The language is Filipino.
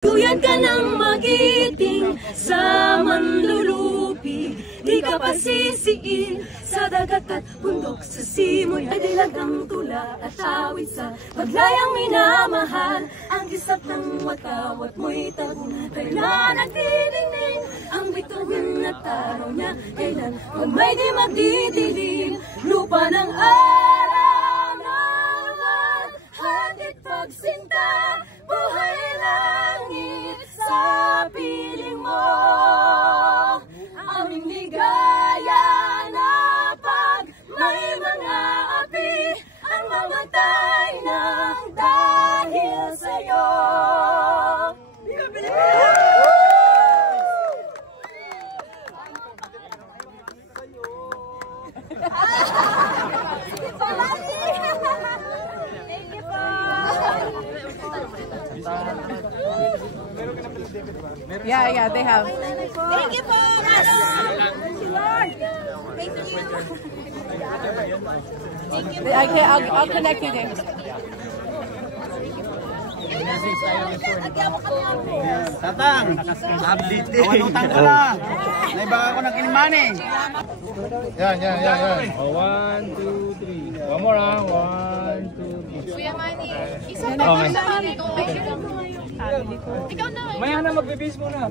Tuyad ka ng magiting sa manlulupi, di ka pasisiin sa dagat at bundok, sa simoy ay dilagang tula at awit sa paglayang minamahal. Ang gisap ng watawat mo'y taguntay na nagdidingding, ang bituin at araw niya kailan kung may di magdidilim. Lupa ng araw na luwag, hatid pagsinta, buhay langit sa piling mo. Aming ligaya na pag may mga api, ang mamatay ng dahil sa'yo. Yeah, they have. Thank you po! Thank you, Lord! Thank you! I'll connect you there. Tatang, update din. Kawanutan ko lang. Naibaka ko ng kinimani. Yan. 1, 2, 3. One more round. 1, 2, 3. Kuya Manny, isa na sa mami ko. Ikaw na. Maya na, magbibis muna.